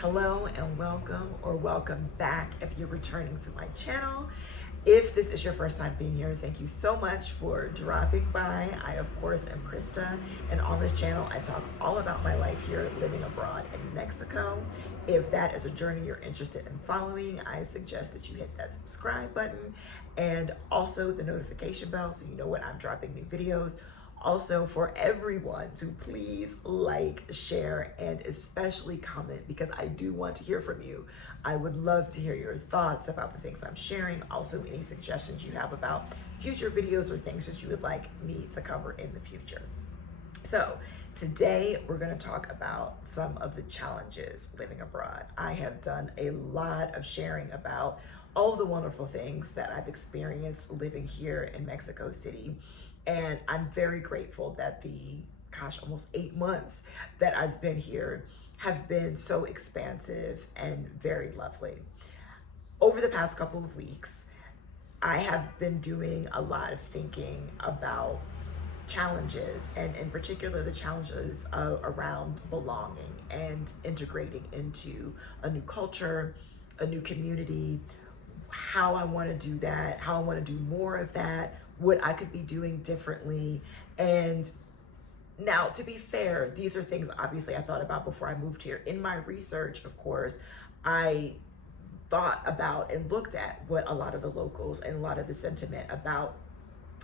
Hello and welcome, or welcome back if you're returning to my channel. If this is your first time being here, thank you so much for dropping by. I, of course, am Krista, and on this channel, I talk all about my life here living abroad in Mexico. If that is a journey you're interested in following, I suggest that you hit that subscribe button and also the notification bell so you know when I'm dropping new videos. Also, for everyone to please like, share, and especially comment, because I do want to hear from you. I would love to hear your thoughts about the things I'm sharing. Also, any suggestions you have about future videos or things that you would like me to cover in the future. So today we're going to talk about some of the challenges living abroad. I have done a lot of sharing about all of the wonderful things that I've experienced living here in Mexico City. And I'm very grateful that the, almost 8 months that I've been here have been so expansive and very lovely. Over the past couple of weeks, I have been doing a lot of thinking about challenges, and in particular the challenges around belonging and integrating into a new culture, a new community, how I want to do that, how I want to do more of that, what I could be doing differently. And now, to be fair, these are things obviously I thought about before I moved here. In my research, of course, I thought about and looked at what a lot of the locals and a lot of the sentiment about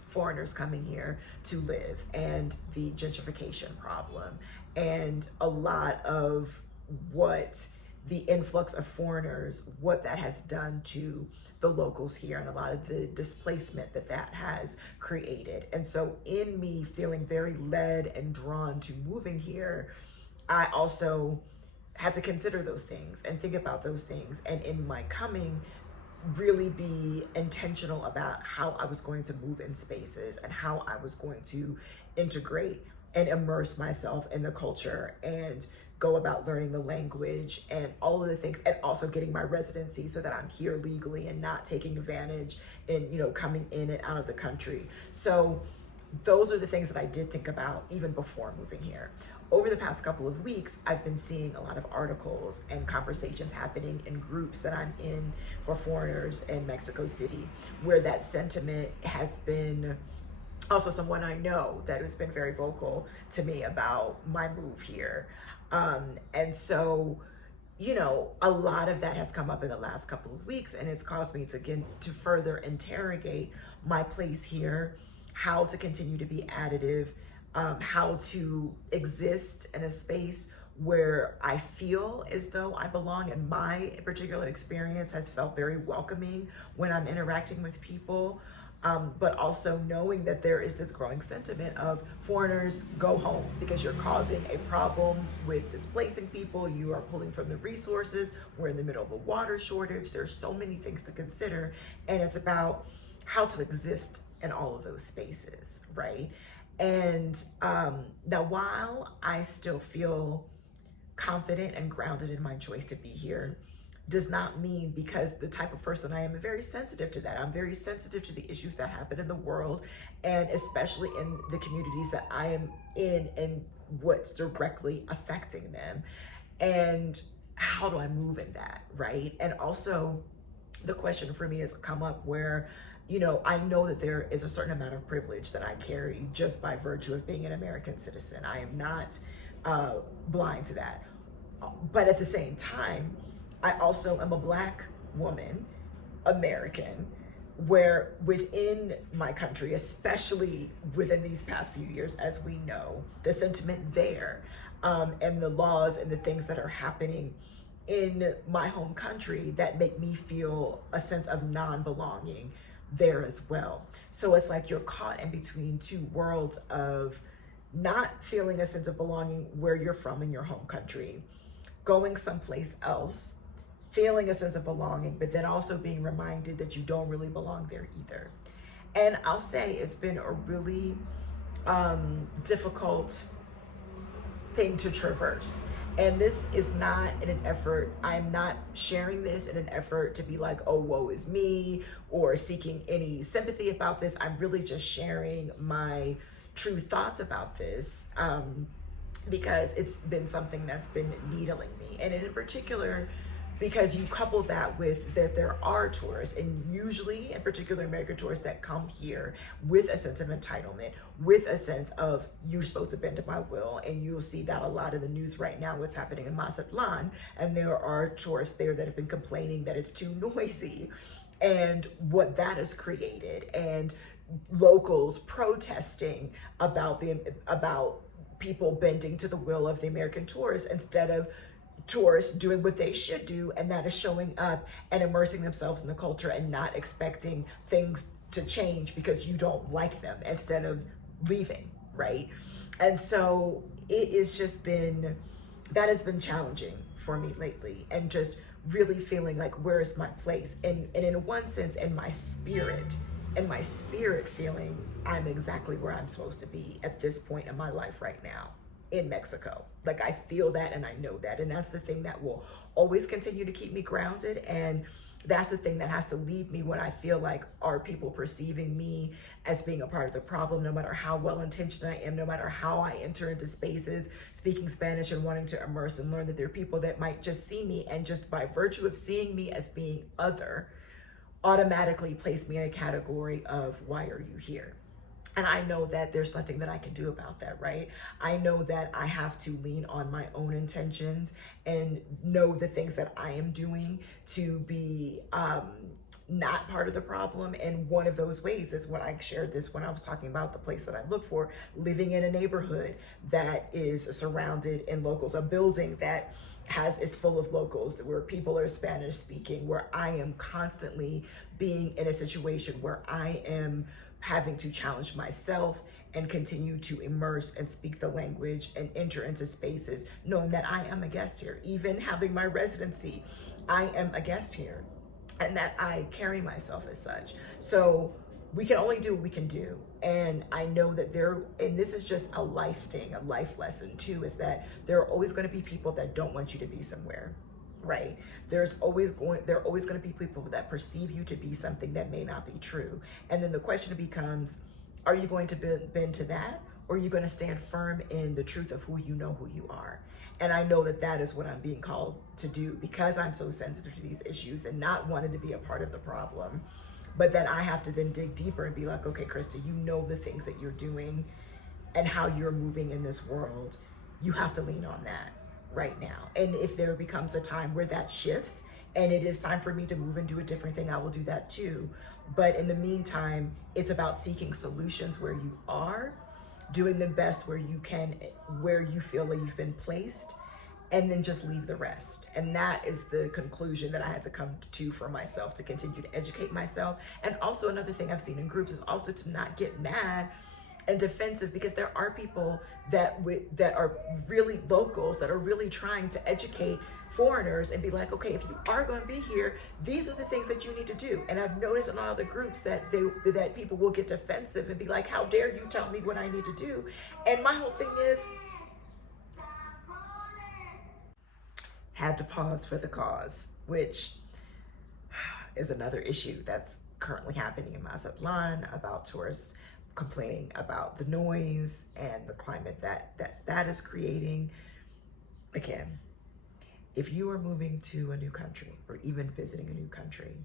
foreigners coming here to live and the gentrification problem, and a lot of what the influx of foreigners, what that has done to the locals here, and a lot of the displacement that that has created. And so in me feeling very led and drawn to moving here, I also had to consider those things and think about those things, and in my coming, really be intentional about how I was going to move in spaces and how I was going to integrate and immerse myself in the culture and go about learning the language and all of the things, and also getting my residency so that I'm here legally and not taking advantage in, coming in and out of the country. So those are the things that I did think about even before moving here. Over the past couple of weeks, I've been seeing a lot of articles and conversations happening in groups that I'm in for foreigners in Mexico City, where that sentiment has been also someone I know that has been very vocal to me about my move here. And so, a lot of that has come up in the last couple of weeks, and it's caused me to further interrogate my place here, how to continue to be additive, how to exist in a space where I feel as though I belong. And my particular experience has felt very welcoming when I'm interacting with people. But also knowing that there is this growing sentiment of foreigners, go home, because you're causing a problem with displacing people. You are pulling from the resources. We're in the middle of a water shortage. There's so many things to consider. And it's about how to exist in all of those spaces, right? And now, while I still feel confident and grounded in my choice to be here, does not mean, because the type of person I am very sensitive to that. I'm very sensitive to the issues that happen in the world, and especially in the communities that I am in and what's directly affecting them. And how do I move in that, right? And also the question for me has come up where, I know that there is a certain amount of privilege that I carry just by virtue of being an American citizen. I am not blind to that. But at the same time, I also am a Black woman, American, where within my country, especially within these past few years, as we know, the sentiment there, and the laws and the things that are happening in my home country that make me feel a sense of non-belonging there as well. So it's like you're caught in between two worlds of not feeling a sense of belonging where you're from in your home country, going someplace else, feeling a sense of belonging, but then also being reminded that you don't really belong there either. And I'll say it's been a really difficult thing to traverse. And this is not in an effort, I'm not sharing this in an effort to be like, oh, woe is me, or seeking any sympathy about this. I'm really just sharing my true thoughts about this. because it's been something that's been needling me. And in particular, because you couple that with that there are tourists, and usually in particular American tourists that come here with a sense of entitlement, with a sense of you're supposed to bend to my will. And you'll see that a lot in the news right now, what's happening in Mazatlan, and there are tourists there that have been complaining that it's too noisy, and what that has created, and locals protesting about people bending to the will of the American tourists instead of tourists doing what they should do, and that is showing up and immersing themselves in the culture and not expecting things to change because you don't like them, instead of leaving, right? And so it is just been, that has been challenging for me lately, and just really feeling like, where is my place? And in one sense, in my spirit feeling I'm exactly where I'm supposed to be at this point in my life right now in Mexico. Like, I feel that and I know that, and that's the thing that will always continue to keep me grounded. And that's the thing that has to lead me when I feel like, are people perceiving me as being a part of the problem, no matter how well-intentioned I am, no matter how I enter into spaces speaking Spanish and wanting to immerse and learn, that there are people that might just see me, and just by virtue of seeing me as being other, automatically place me in a category of, why are you here? And I know that there's nothing that I can do about that, right? I know that I have to lean on my own intentions and know the things that I am doing to be not part of the problem. And one of those ways is what I shared this when I was talking about the place that I look for, living in a neighborhood that is surrounded in locals, a building that is full of locals, where people are Spanish speaking, where I am constantly being in a situation where I am having to challenge myself and continue to immerse and speak the language and enter into spaces, knowing that I am a guest here. Even having my residency, I am a guest here, and that I carry myself as such. So we can only do what we can do. And I know that and this is just a life thing, a life lesson too, is that there are always going to be people that don't want you to be somewhere, right? There are always going to be people that perceive you to be something that may not be true. And then the question becomes, are you going to bend to that, or are you going to stand firm in the truth of who you are? And I know that that is what I'm being called to do, because I'm so sensitive to these issues and not wanting to be a part of the problem. But then I have to then dig deeper and be like, okay, Krista, you know the things that you're doing and how you're moving in this world. You have to lean on that right now. And if there becomes a time where that shifts and it is time for me to move and do a different thing, I will do that too. But in the meantime, it's about seeking solutions where you are, doing the best where you can, where you feel like you've been placed, and then just leave the rest. And that is the conclusion that I had to come to for myself, to continue to educate myself. And also another thing I've seen in groups is also to not get mad and defensive, because there are people that are really locals that are really trying to educate foreigners and be like, okay, if you are going to be here, these are the things that you need to do. And I've noticed in all the groups that people will get defensive and be like, how dare you tell me what I need to do? And my whole thing is, had to pause for the cause, which is another issue that's currently happening in Mazatlan, about tourists complaining about the noise and the climate that is creating. Again, if you are moving to a new country or even visiting a new country,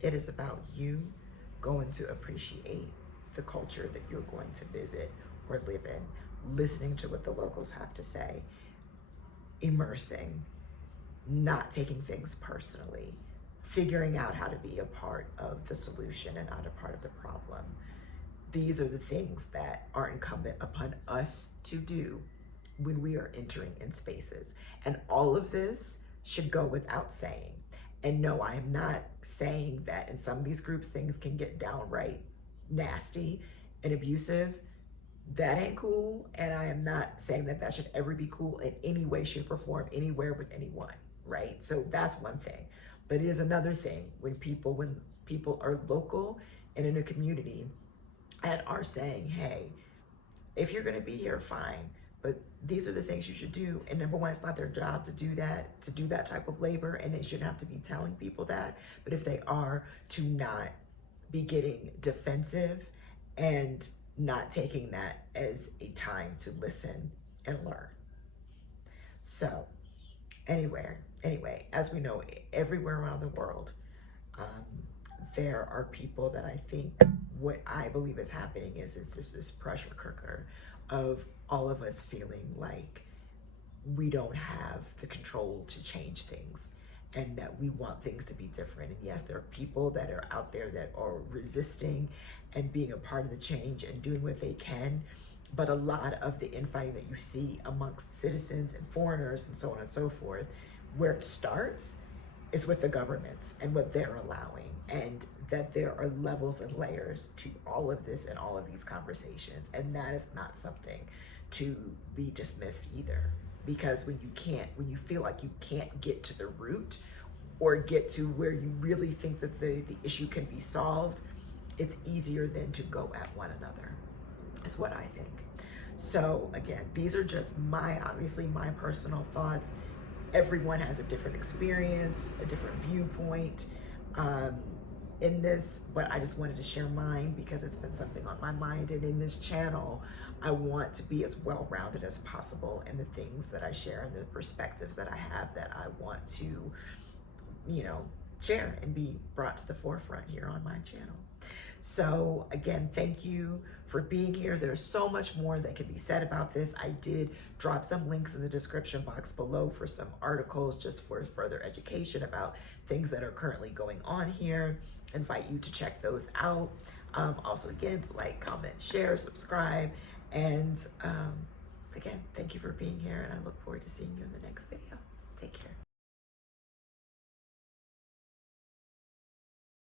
it is about you going to appreciate the culture that you're going to visit or live in, listening to what the locals have to say, immersing, not taking things personally, figuring out how to be a part of the solution and not a part of the problem. These are the things that are incumbent upon us to do when we are entering in spaces. And all of this should go without saying. And no, I am not saying that in some of these groups, things can get downright nasty and abusive. That ain't cool. And I am not saying that that should ever be cool in any way, shape, or form, anywhere with anyone, right? So that's one thing. But it is another thing when people are local and in a community and are saying, hey, if you're gonna be here, fine, but these are the things you should do. And number one, it's not their job to do that type of labor, and they shouldn't have to be telling people that. But if they are, to not be getting defensive and not taking that as a time to listen and learn. So anyway, as we know, everywhere around the world, um, there are people that I think what I believe is happening is it's just this pressure cooker of all of us feeling like we don't have the control to change things and that we want things to be different. And yes, there are people that are out there that are resisting and being a part of the change and doing what they can. But a lot of the infighting that you see amongst citizens and foreigners and so on and so forth, where it starts is with the governments and what they're allowing, and that there are levels and layers to all of this and all of these conversations. And that is not something to be dismissed either, because when you feel like you can't get to the root or get to where you really think that the issue can be solved, it's easier than to go at one another, is what I think. So again, these are just obviously my personal thoughts. Everyone has a different experience, a different viewpoint in this, but I just wanted to share mine because it's been something on my mind. And in this channel, I want to be as well-rounded as possible in the things that I share and the perspectives that I have that I want to, share and be brought to the forefront here on my channel. So again, thank you for being here. There's so much more that can be said about this. I did drop some links in the description box below for some articles just for further education about things that are currently going on here. Invite you to check those out. Also, again, to like, comment, share, subscribe. And again, thank you for being here, and I look forward to seeing you in the next video. Take care.